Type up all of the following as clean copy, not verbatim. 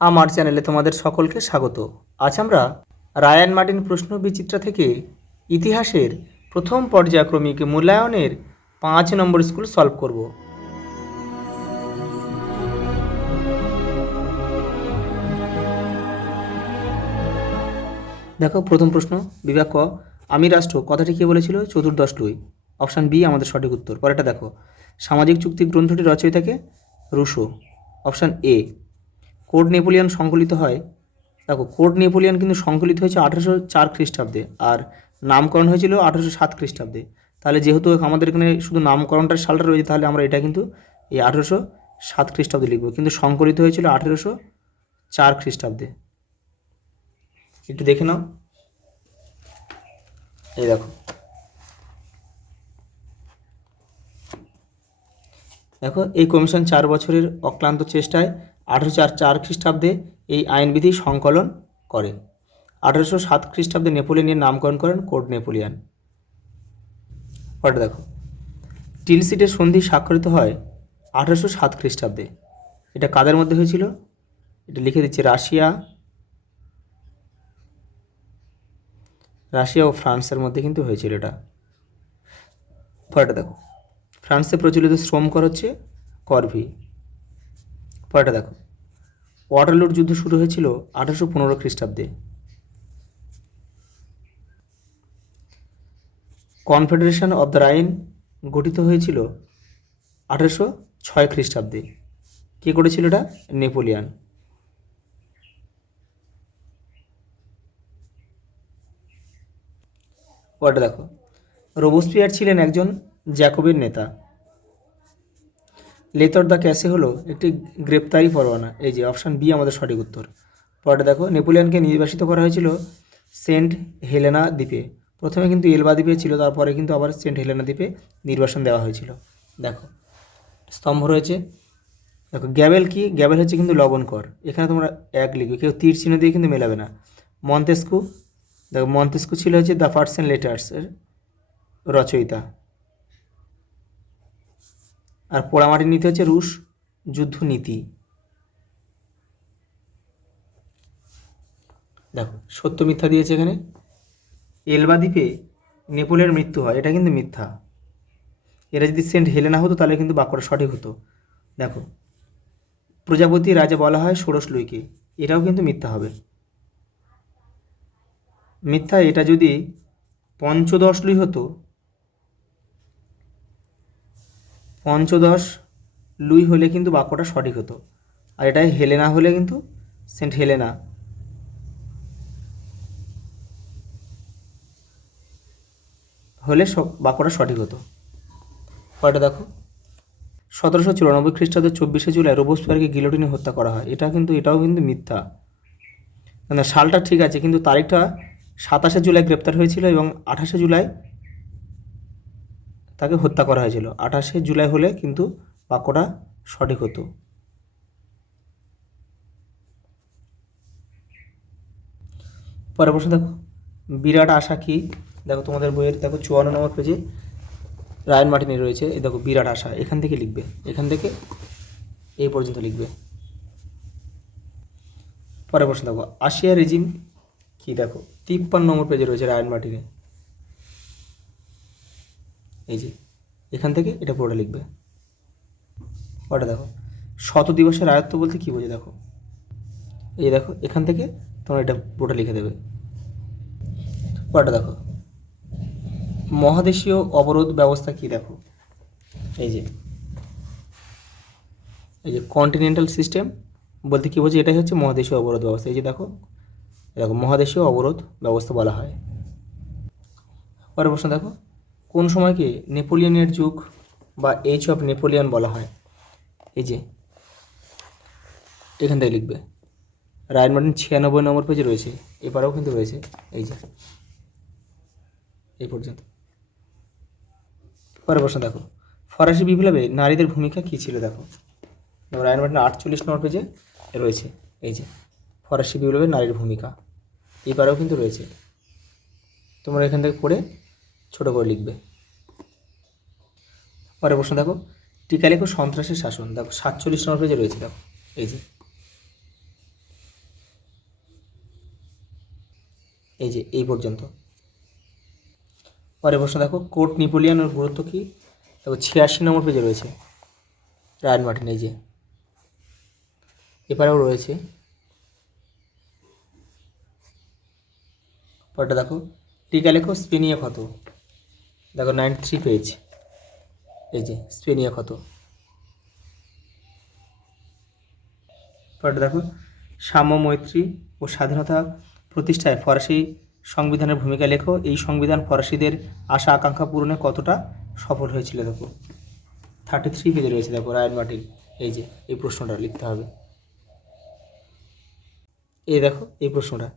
আমার চ্যানেলে তোমাদের সকলকে স্বাগত। আজ আমরা রায়ান মার্টিন প্রশ্ন বিচিত্রা থেকে ইতিহাসের প্রথম পর্যায়ক্রমিক মূল্যায়নের 5 নম্বর স্কুল সলভ করব। দেখো প্রথম প্রশ্ন, বিভাগ ক, আমি রাষ্ট্র কথাটি কে বলেছিল? চতুর্দশ লুই। অপশান বি আমাদের সঠিক উত্তর। পরেরটা দেখো, সামাজিক চুক্তি গ্রন্থটি রচয়িতাকে? Rousseau. Option A. Code Napoleon সংকলিত হয়, দেখো কোড নেপোলিয়ন কিন্তু সংকলিত হয়েছে 1804 খ্রিস্টাব্দে, আর নামকরণ হয়েছিল 1807 খ্রিস্টাব্দে। তাহলে যেহেতু আমাদের এখানে শুধু নামকরণটার সালটা রয়েছে, তাহলে আমরা এটা কিন্তু এই 1807 খ্রিস্টাব্দে লিখব, কিন্তু সংকলিত হয়েছিল 1804 খ্রিস্টাব্দে। একটু দেখে নাও, এই দেখো দেখো এই কমিশন 4 বছরের অক্লান্ত চেষ্টায় 1804 খ্রিস্টাব্দে এই আইনবিধি সংকলন করে। 1807 খ্রিস্টাব্দে নেপোলিয়নের নামকরণ করেন কোড নেপোলিয়ন। পরে দেখো, টিলসিটের সন্ধি স্বাক্ষরিত হয় 1807 খ্রিস্টাব্দে। এটা কাদের মধ্যে হয়েছিল? এটা লিখে দিচ্ছে, রাশিয়া ও ফ্রান্সের মধ্যে কিন্তু হয়েছিল এটা। পরেটা দেখো, ফ্রান্সে প্রচলিত শ্রম কর হচ্ছে করভি। পরেটা দেখো, ওয়াটারলুর যুদ্ধ শুরু হয়েছিল 1815 খ্রিস্টাব্দে। কনফেডারেশন অব দ্য রাইন গঠিত হয়েছিল 1806 খ্রিস্টাব্দে। কে করেছিল এটা? নেপোলিয়ান। পরেটা দেখো, রোবোস্পিয়ার ছিলেন একজন জ্যাকবের নেতা। লেতর দ্য ক্যাসে হলো একটি গ্রেপ্তারি পরোয়ানা। এই যে অপশান বি আমাদের সঠিক উত্তর। পরেটা দেখো, নেপোলিয়নকে নির্বাসিত করা হয়েছিল সেন্ট হেলেনা দ্বীপে। প্রথমে কিন্তু এলবা দ্বীপে ছিল, তারপরে কিন্তু আবার সেন্ট হেলেনা দ্বীপে নির্বাসন দেওয়া হয়েছিল। দেখো স্তম্ভ রয়েছে। দেখো গ্যাবেল কি? গ্যাবেল হচ্ছে কিন্তু লবণকর। এখানে তোমরা এক লিখবে, কেউ তীর চিহ্ন দিয়ে কিন্তু মেলাবে না। মন্তেস্কু, দেখো মন্তেস্কু ছিল হচ্ছে দ্য ফার্স্ট অ্যান্ড লেটার্সের রচয়িতা। আর পোড়ামাটির নীতি হচ্ছে রুশ যুদ্ধ নীতি। দেখো সত্য মিথ্যা দিয়েছে এখানে। এলবা দ্বীপে নেপোলিয়নের মৃত্যু হয়, এটা কিন্তু মিথ্যা। এরা যদি সেন্ট হেলেনা হতো তাহলে কিন্তু বাক্যটা সঠিক হতো। দেখো প্রজাপতি রাজা বলা হয় ষোড়শ লুইকে, এটাও কিন্তু মিথ্যা হবে। মিথ্যা, এটা যদি পঞ্চদশ লুই হতো, পঞ্চদশ লুই হলে কিন্তু বাক্যটা সঠিক হতো। আর এটা হেলেনা হলে কিন্তু সেন্ট হেলেনা হলে বাক্যটা সঠিক হতো। পরেটা দেখো, 1794 খ্রিস্টাব্দের 24শে জুলাই রোবোস্পিয়ারকে গিলোটিনে হত্যা করা হয়। এটাও কিন্তু মিথ্যা। না, সালটা ঠিক আছে, কিন্তু তারিখটা 27শে জুলাই গ্রেপ্তার হয়েছিল এবং 28শে জুলাই তাকে হত্যা করা হয়েছিল। 28শে জুলাই হলে কিন্তু বাক্যটা সঠিক হতো। পরের প্রশ্ন দেখো, বিরাট আশা কি? দেখো তোমাদের বইয়ের দেখো 54 নম্বর পেজে রায়ান মার্টিনের রয়েছে। এই দেখো বিরাট আশা, এখান থেকে লিখবে, এখান থেকে এই পর্যন্ত লিখবে। পরের প্রশ্ন দেখো, আশিয়া রেজিম কি? দেখো 53 নম্বর পেজে রয়েছে রায়ান মার্টিনে। এই যে এখান থেকে এটা পুরোটা লিখবে। পরেটা দেখো, শত দিবসের আয়ত্ত বলতে কী বোঝে? দেখো এই দেখো এখান থেকে তোমরা এটা পুরোটা লিখে দেবে। পরেটা দেখো, মহাদেশীয় অবরোধ ব্যবস্থা কি? দেখো এই যে কন্টিনেন্টাল সিস্টেম বলতে কী বোঝে? এটাই হচ্ছে মহাদেশীয় অবরোধ ব্যবস্থা। এই যে দেখো মহাদেশীয় অবরোধ ব্যবস্থা বলা হয়। পরের প্রশ্ন দেখো, কোন সময়কে নেপোলিয়নের যুগ বা এজ অফ নেপোলিয়ন বলা হয়? এই যে এখান থেকে লিখবে। রায়ান মার্টিন 96 নম্বর পেজে রয়েছে, এবারেও কিন্তু রয়েছে। এই যে এই পর্যন্ত। পরের প্রশ্ন দেখো, ফরাসি বিপ্লবে নারীদের ভূমিকা কী ছিল? দেখো রায়ান মার্টিন 48 নম্বর পেজে রয়েছে। এই যে ফরাসি বিপ্লবে নারীর ভূমিকা, এবারেও কিন্তু রয়েছে। তোমরা এখান থেকে পড়ে ছোটো করে লিখবে। পরের প্রশ্ন দেখো, টিকা লেখো সন্ত্রাসের শাসন। দেখো 47 নম্বর পেজে রয়েছে। দেখো এই যে এই যে এই পর্যন্ত। পরের প্রশ্ন দেখো, কোর্ট নেপোলিয়নের গুরুত্ব কী? দেখো 86 নম্বর পেজে রয়েছে রায়ান মার্টিন, এই যে এপারেও রয়েছে। পরেরটা দেখো, টিকা লেখো স্পেনীয় ক্ষত। দেখো 93 পেজ, এই যে স্পেনীয় ক্ষত। পরেরটা দেখো, সাম্য মৈত্রী ও স্বাধীনতা প্রতিষ্ঠায় ফরাসি সংবিধানের ভূমিকা লেখো। এই সংবিধান ফরাসিদের আশা আকাঙ্ক্ষা পূরণে কতটা সফল হয়েছিল? দেখো 33 পেজে রয়েছে, দেখো রায়ান মার্টিন, এই যে এই প্রশ্নটা লিখতে হবে। এই দেখো এই প্রশ্নটা,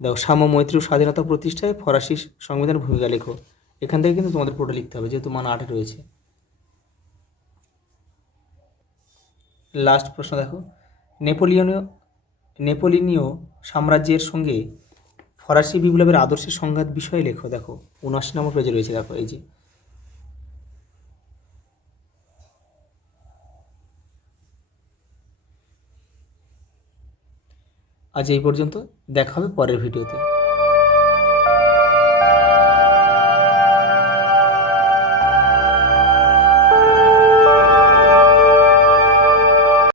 দেখো সাম্য মৈত্রী ও স্বাধীনতা প্রতিষ্ঠায় ফরাসি সংবিধানের ভূমিকা লেখো। এখান থেকে কিন্তু তোমাদের পুরোটা লিখতে হবে, যেহেতু মান 8 রয়েছে। লাস্ট প্রশ্ন দেখো, নেপোলিনীয় সাম্রাজ্যের সঙ্গে ফরাসি বিপ্লবের আদর্শের সংঘাত বিষয়ে লেখো। দেখো 79 নম্বর পেজে রয়েছে, দেখো এই যে। আজ এই পর্যন্ত, দেখা হবে পরের ভিডিওতে।